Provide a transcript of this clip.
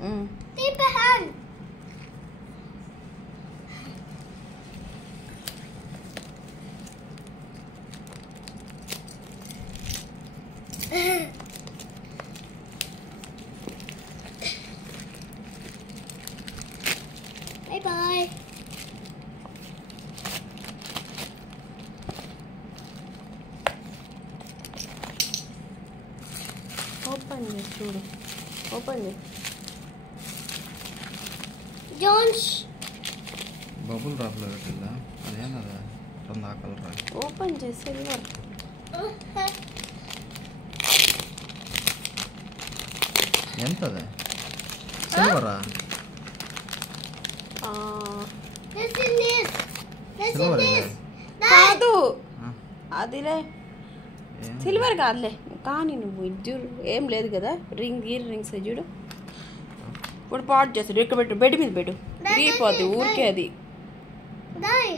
Keep a hand. Bye bye. Open this, చూడు. Open it. Jones. Bubble రాఫ్లో పెట్టిందా అదేనదా రెండు ఆకలి రా ఓపెన్ చేసి సిల్వర్ ఎంతదే సిల్వరా Listen this. Listen silver this. కాదు అదిలే సిల్వర్ కాదులే కానీ నువ్వు చూడు ఏం లేదు కదా రింగ్స్ చూడు ఇప్పుడు పాట్ చేస్తాడు ఇక్కడ పెట్టు బెడ్ మీద పెట్టు విరిగిపోద్ది ఊరికే అది Die.